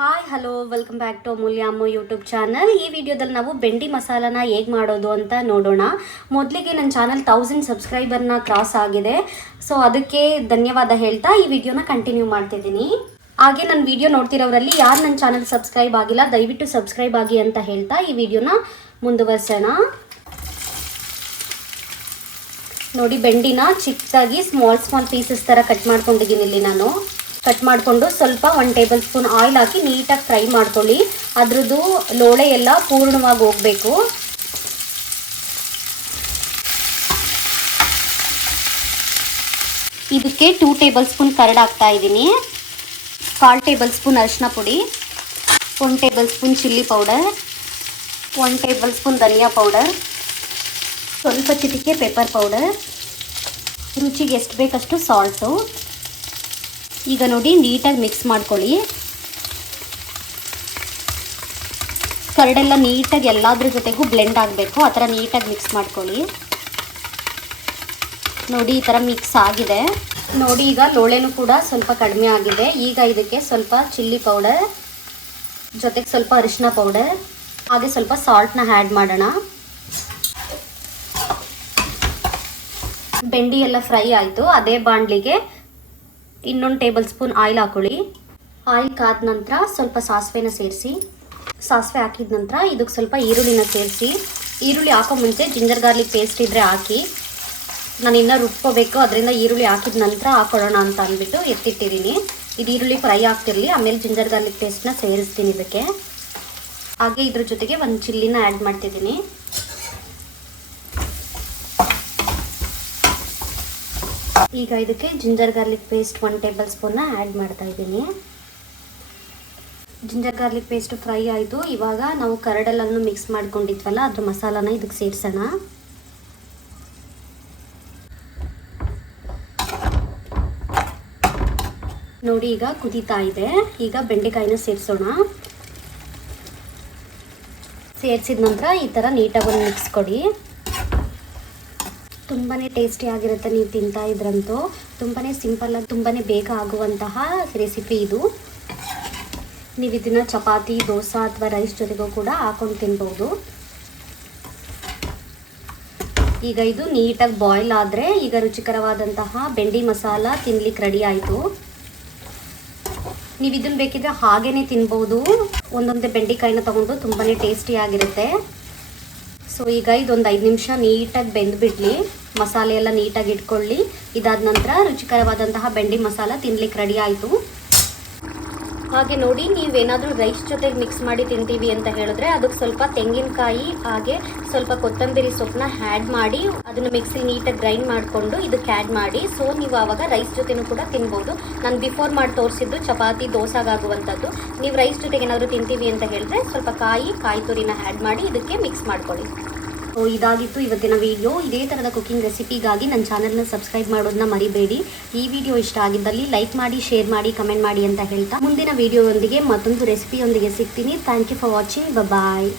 Hi hello welcome back to Amulya Amma YouTube channel ಈ ವಿಡಿಯೋದಲ್ಲಿ ನಾವು ಬೆಂಡಿ ಮಸಾಲನ ಹೇಗೆ ಮಾಡೋದು ಅಂತ ನೋಡೋಣ. ಮೊದಲಿಗೆ ನನ್ನ ಚಾನಲ್ ತೌಸಂಡ್ ಸಬ್ಸ್ಕ್ರೈಬರ್ನ ಕ್ರಾಸ್ ಆಗಿದೆ. ಸೊ ಅದಕ್ಕೆ ಧನ್ಯವಾದ ಹೇಳ್ತಾ ಈ ವಿಡಿಯೋನ ಕಂಟಿನ್ಯೂ ಮಾಡ್ತಿದ್ದೀನಿ. ಹಾಗೆ ನನ್ನ ವಿಡಿಯೋ ನೋಡ್ತಿರೋರಲ್ಲಿ ಯಾರು ನನ್ನ ಚಾನಲ್ ಸಬ್ಸ್ಕ್ರೈಬ್ ಆಗಿಲ್ಲ, ದಯವಿಟ್ಟು ಸಬ್ಸ್ಕ್ರೈಬ್ ಆಗಿ ಅಂತ ಹೇಳ್ತಾ ಈ ವಿಡಿಯೋನ ಮುಂದುವರ್ಸೋಣ. ನೋಡಿ, ಬೆಂಡಿನ ಚಿಕ್ಕದಾಗಿ ಸ್ಮಾಲ್ ಸ್ಮಾಲ್ ಪೀಸಸ್ ಥರ ಕಟ್ ಮಾಡ್ಕೊಂಡಿದ್ದೀನಿ ಇಲ್ಲಿ ನಾನು. ಕಟ್ ಮಾಡಿಕೊಂಡು ಸ್ವಲ್ಪ ಒನ್ ಟೇಬಲ್ ಸ್ಪೂನ್ ಆಯಿಲ್ ಹಾಕಿ ನೀಟಾಗಿ ಫ್ರೈ ಮಾಡ್ಕೊಳ್ಳಿ. ಅದ್ರದ್ದು ಲೋಳೆ ಎಲ್ಲ ಪೂರ್ಣವಾಗಿ ಹೋಗಬೇಕು. ಇದಕ್ಕೆ ಟೂ ಟೇಬಲ್ ಸ್ಪೂನ್ ಕರಡ್ ಹಾಕ್ತಾ ಇದ್ದೀನಿ. ಕಾಲು ಟೇಬಲ್ ಸ್ಪೂನ್ ಅರಿಶಿನ ಪುಡಿ one tablespoon chilli powder one tablespoon ಧನಿಯಾ ಪೌಡರ್ ಸ್ವಲ್ಪ ಚಿಟಿಕೆ ಪೆಪ್ಪರ್ ಪೌಡರ್ ರುಚಿಗೆ ಎಷ್ಟು ಬೇಕಷ್ಟು ಸಾಲ್ಟು ಈಗ ನೋಡಿ ನೀಟಾಗಿ ಮಿಕ್ಸ್ ಮಾಡ್ಕೊಳ್ಳಿ. ಕರಡೆಲ್ಲ ನೀಟಾಗಿ ಎಲ್ಲದ್ರ ಜೊತೆಗೂ ಬ್ಲೆಂಡ್ ಆಗಬೇಕು. ಆ ಥರ ನೀಟಾಗಿ ಮಿಕ್ಸ್ ಮಾಡ್ಕೊಳ್ಳಿ. ನೋಡಿ ಈ ಥರ ಮಿಕ್ಸ್ ಆಗಿದೆ. ನೋಡಿ ಈಗ ಲೋಳೆನೂ ಕೂಡ ಸ್ವಲ್ಪ ಕಡಿಮೆ ಆಗಿದೆ. ಈಗ ಇದಕ್ಕೆ ಸ್ವಲ್ಪ ಚಿಲ್ಲಿ ಪೌಡರ್ ಜೊತೆಗೆ ಸ್ವಲ್ಪ ಅರಿಶಿನ ಪೌಡರ್ ಹಾಗೆ ಸ್ವಲ್ಪ ಸಾಲ್ಟ್ನ ಆ್ಯಡ್ ಮಾಡೋಣ. ಬೆಂಡಿ ಎಲ್ಲ ಫ್ರೈ ಆಯಿತು. ಅದೇ ಬಾಣಲಿಗೆ ಇನ್ನೊಂದು ಟೇಬಲ್ ಸ್ಪೂನ್ ಆಯಿಲ್ ಹಾಕೊಳ್ಳಿ. ಆಯಿಲ್ ಕಾದ ನಂತರ ಸ್ವಲ್ಪ ಸಾಸಿವೆನ ಸೇರಿಸಿ. ಸಾಸಿವೆ ಹಾಕಿದ ನಂತರ ಇದಕ್ಕೆ ಸ್ವಲ್ಪ ಈರುಳ್ಳಿನ ಸೇರಿಸಿ. ಈರುಳ್ಳಿ ಹಾಕೋ ಮುಂಚೆ ಜಿಂಜರ್ ಗಾರ್ಲಿಕ್ ಪೇಸ್ಟ್ ಇದ್ದರೆ ಹಾಕಿ. ನಾನು ಇನ್ನೂ ರುಬ್ಕೋಬೇಕು, ಅದರಿಂದ ಈರುಳ್ಳಿ ಹಾಕಿದ ನಂತರ ಹಾಕೊಳ್ಳೋಣ ಅಂತ ಅಂದ್ಬಿಟ್ಟು ಎತ್ತಿಟ್ಟಿದ್ದೀನಿ. ಇದು ಈರುಳ್ಳಿ ಫ್ರೈ ಆಗ್ತಿರಲಿ, ಆಮೇಲೆ ಜಿಂಜರ್ ಗಾರ್ಲಿಕ್ ಪೇಸ್ಟ್ನ ಸೇರಿಸ್ತೀನಿ ಇದಕ್ಕೆ. ಹಾಗೆ ಇದ್ರ ಜೊತೆಗೆ ಒಂದು ಚಿಲ್ಲಿನ ಆ್ಯಡ್ ಮಾಡ್ತಿದ್ದೀನಿ. ಈಗ ಇದಕ್ಕೆ ಜಿಂಜರ್ ಗಾರ್ಲಿಕ್ ಪೇಸ್ಟ್ ಒನ್ ಟೇಬಲ್ ಸ್ಪೂನ್ನ ಆ್ಯಡ್ ಮಾಡ್ತಾ ಇದ್ದೀನಿ. ಜಿಂಜರ್ ಗಾರ್ಲಿಕ್ ಪೇಸ್ಟ್ ಫ್ರೈ ಆಯಿತು. ಇವಾಗ ನಾವು ಕರಡಲನ್ನು ಮಿಕ್ಸ್ ಮಾಡ್ಕೊಂಡಿದ್ವಲ್ಲ, ಅದ್ರ ಮಸಾಲಾನ ಇದಕ್ಕೆ ಸೇರಿಸೋಣ. ನೋಡಿ ಈಗ ಕುದೀತಾ ಇದೆ. ಈಗ ಬೆಂಡೆಕಾಯಿನ ಸೇರಿಸೋಣ. ಸೇರಿಸಿದ ನಂತರ ಈ ಥರ ನೀಟಾಗಿ ಒಂದು ಮಿಕ್ಸ್ ಕೊಡಿ. ತುಂಬಾ ಟೇಸ್ಟಿ ಆಗಿರುತ್ತೆ ನೀವು ತಿಂತಾ ಇದ್ರಂತೂ. ತುಂಬಾ ಸಿಂಪಲ್ಲಾಗಿ ತುಂಬಾ ಬೇಗ ಆಗುವಂತಹ ರೆಸಿಪಿ ಇದು. ನೀವು ಇದನ್ನು ಚಪಾತಿ, ದೋಸೆ ಅಥವಾ ರೈಸ್ ಜೊತೆಗೂ ಕೂಡ ಹಾಕೊಂಡು ತಿನ್ಬೋದು. ಈಗ ಇದು ನೀಟಾಗಿ ಬಾಯ್ಲ್ ಆದರೆ ಈಗ ರುಚಿಕರವಾದಂತಹ ಬೆಂಡಿ ಮಸಾಲ ತಿನ್ಲಿಕ್ಕೆ ರೆಡಿ ಆಯಿತು. ನೀವು ಇದನ್ನು ಬೇಕಿದ್ರೆ ಹಾಗೇ ತಿನ್ಬೋದು. ಒಂದೊಂದೇ ಬೆಂಡಿಕಾಯಿನ ತೊಗೊಂಡು ತುಂಬಾ ಟೇಸ್ಟಿಯಾಗಿರುತ್ತೆ ಸೊ ಈಗ ಇದೊಂದು ಐದು ನಿಮಿಷ ನೀಟಾಗಿ ಬೆಂದುಬಿಡ್ಲಿ ಮಸಾಲೆ ಎಲ್ಲ ನೀಟಾಗಿ ಇಟ್ಕೊಳ್ಳಿ. ಇದಾದ ನಂತರ ರುಚಿಕರವಾದಂತಹ ಬೆಂಡಿ ಮಸಾಲ ತಿನ್ಲಿಕ್ಕೆ ರೆಡಿ ಆಯಿತು. ಹಾಗೆ ನೋಡಿ, ನೀವೇನಾದರೂ ರೈಸ್ ಜೊತೆಗೆ ಮಿಕ್ಸ್ ಮಾಡಿ ತಿಂತೀವಿ ಅಂತ ಹೇಳಿದ್ರೆ ಅದಕ್ಕೆ ಸ್ವಲ್ಪ ತೆಂಗಿನಕಾಯಿ, ಹಾಗೆ ಸ್ವಲ್ಪ ಕೊತ್ತಂಬರಿ ಸೊಪ್ಪನ್ನ ಹ್ಯಾಡ್ ಮಾಡಿ ಅದನ್ನು ಮಿಕ್ಸಿ ನೀಟಾಗಿ ಗ್ರೈಂಡ್ ಮಾಡಿಕೊಂಡು ಇದಕ್ಕೆ ಆ್ಯಡ್ ಮಾಡಿ. ಸೊ ನೀವು ಆವಾಗ ರೈಸ್ ಜೊತೆನೂ ಕೂಡ ತಿನ್ಬೋದು. ನಾನು ಬಿಫೋರ್ ಮಾಡಿ ತೋರಿಸಿದ್ದು ಚಪಾತಿ ದೋಸಾಗುವಂಥದ್ದು ನೀವು ರೈಸ್ ಜೊತೆಗೆ ಏನಾದರೂ ತಿಂತೀವಿ ಅಂತ ಹೇಳಿದ್ರೆ ಸ್ವಲ್ಪ ಕಾಯಿ ಕಾಯಿ ತುರಿನ ಆ್ಯಡ್ ಮಾಡಿ ಇದಕ್ಕೆ ಮಿಕ್ಸ್ ಮಾಡ್ಕೊಳ್ಳಿ. ಇದಾಗಿತ್ತು ಇವತ್ತಿನ ವಿಡಿಯೋ ಇದೇ ಥರದ ಕುಕಿಂಗ್ ರೆಸಿಪಿಗಾಗಿ ನನ್ನ ಚಾನಲ್ನ ಸಬ್ಸ್ಕ್ರೈಬ್ ಮಾಡೋದನ್ನ ಮರಿಬೇಡಿ. ಈ ವಿಡಿಯೋ ಇಷ್ಟ ಆಗಿದ್ದಲ್ಲಿ ಲೈಕ್ ಮಾಡಿ ಶೇರ್ ಮಾಡಿ ಕಮೆಂಟ್ ಮಾಡಿ ಅಂತ ಹೇಳ್ತಾ ಮುಂದಿನ ವಿಡಿಯೋದೊಂದಿಗೆ ಮತ್ತೊಂದು ರೆಸಿಪಿಯೊಂದಿಗೆ ಸಿಗ್ತೀನಿ. Thank you for watching bye